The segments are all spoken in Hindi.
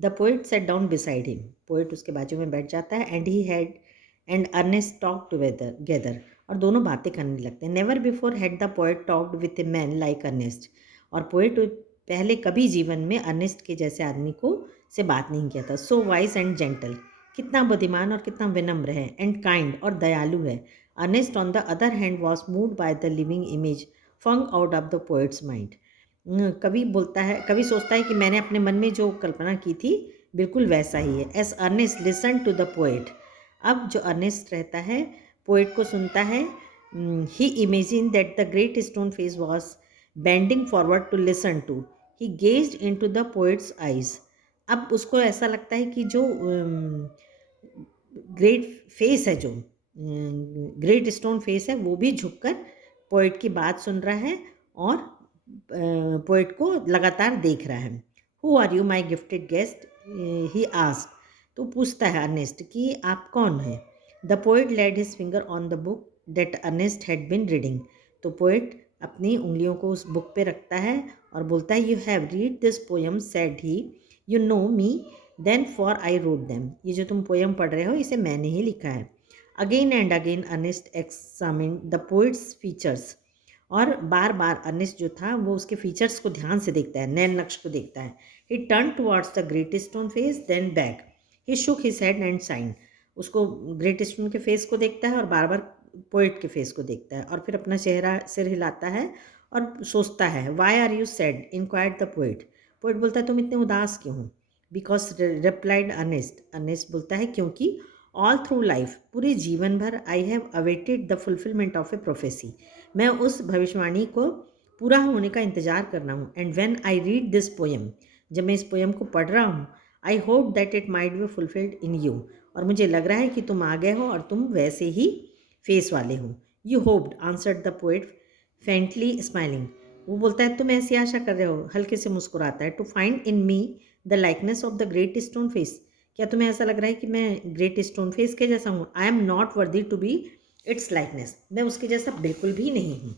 The poet set down beside him, poet उसके बाजू में बैठ जाता है, एंड अर्नेस्ट टॉक टुगेदर, और दोनों बातें करने लगते हैं। Never before had the poet talked with a man like Ernest, और पोइट पहले कभी जीवन में अर्नेस्ट के जैसे आदमी को से बात नहीं किया था। सो वाइज एंड जेंटल, कितना बुद्धिमान और कितना विनम्र है, एंड काइंड और दयालु है। Ernest on the other hand was moved by the living image flung out of the poet's mind. कवि बोलता है, कवि सोचता है कि मैंने अपने मन में जो कल्पना की थी बिल्कुल वैसा ही है। As Ernest listen to the poet, अब जो अर्नेस्ट रहता है पोएट को सुनता है। He imagine that the great stone face was bending forward to listen to, he gazed into the poet's eyes. अब उसको ऐसा लगता है कि जो ग्रेट फेस है, जो ग्रेट स्टोन फेस है, वो भी झुककर पोएट की बात सुन रहा है और पोएट को लगातार देख रहा है। Who are you my gifted guest, he asked, तो पूछता है अर्नेस्ट कि आप कौन हैं। The poet laid his finger on the book that Ernest had been reading, तो पोएट अपनी उंगलियों को उस बुक पे रखता है और बोलता है, you have read this poem said he, you know me then for I wrote them, ये जो तुम पोएम पढ़ रहे हो इसे मैंने ही लिखा है। Again and again Ernest examine the poet's features, और बार बार अर्नेस्ट जो था वो उसके फीचर्स को ध्यान से देखता है, नैन नक्श को देखता है। He turn towards the great stone face then back, he shook his head and sighed, उसको ग्रेट स्टोन के फेस को देखता है और बार बार पोइट के फेस को देखता है, और फिर अपना चेहरा सिर हिलाता है और सोचता है। Why are you sad, inquired the poet, poet बोलता है तुम इतने उदास क्यों हो। बिकॉज रिप्लाइड अर्नेस्ट, अर्नेस्ट बोलता है क्योंकि ऑल थ्रू लाइफ, पूरे जीवन भर, I have awaited the fulfilment of A prophecy, मैं उस भविष्यवाणी को पूरा होने का इंतज़ार कर रहा हूँ। And when I read this poem, जब मैं इस पोएम को पढ़ रहा हूँ, I hope that it might be fulfilled in you, और मुझे लग रहा है कि तुम आ गए हो और तुम वैसे ही फेस वाले हो। You hoped, answered the poet faintly smiling, वो बोलता है तुम ऐसी आशा कर रहे हो, हल्के से मुस्कुराता है। To find in me the likeness of the great stone face, क्या तुम्हें ऐसा लग रहा है कि मैं ग्रेट स्टोन फेस के जैसा हूँ। I am not worthy to be its likeness, मैं उसके जैसा बिल्कुल भी नहीं हूँ।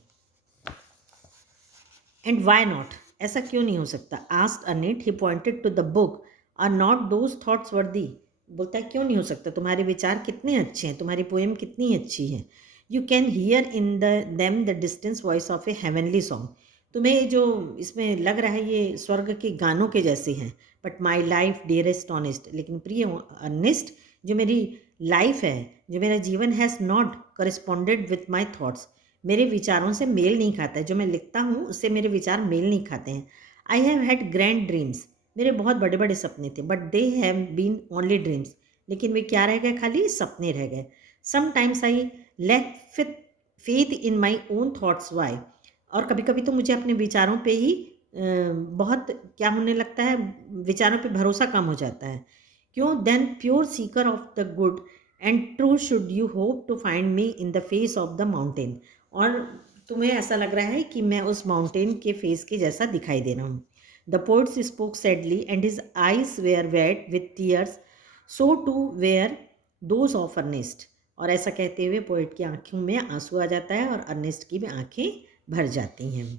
एंड वाई नॉट, ऐसा क्यों नहीं हो सकता। Asked Ernest, he pointed to the book, are not those thoughts worthy, बोलता है क्यों नहीं हो सकता, तुम्हारे विचार कितने अच्छे हैं, तुम्हारी पोएम कितनी अच्छी है। You can here in them the distance voice of A heavenly song, तुम्हें जो इसमें लग रहा है ये स्वर्ग के गानों के जैसे हैं। But my life dearest honest, लेकिन प्रिय अर्नेस्ट, जो मेरी लाइफ है, जो मेरा जीवन has not corresponded with my thoughts, मेरे विचारों से मेल नहीं खाता है, जो मैं लिखता हूँ उससे मेरे विचार मेल नहीं खाते हैं। I have had grand dreams, मेरे बहुत बड़े बड़े सपने थे, but they have been only dreams, लेकिन वे क्या रह गए, खाली सपने रह गए। Sometimes I lack faith in my own thoughts, why, और कभी कभी तो मुझे अपने विचारों पे ही बहुत क्या होने लगता है, विचारों पे भरोसा कम हो जाता है। क्यों, then pure seeker of the good and true should you hope to find me in the face of the mountain, और तुम्हें ऐसा लग रहा है कि मैं उस माउंटेन के फेस के जैसा दिखाई दे रहा हूँ। The poet's spoke sadly and his eyes were wet with tears, so too were those of Ernest, और ऐसा कहते हुए पोइट की आंखों में आंसू आ जाता है और अर्नेस्ट की भी आंखें भर जाती हैं।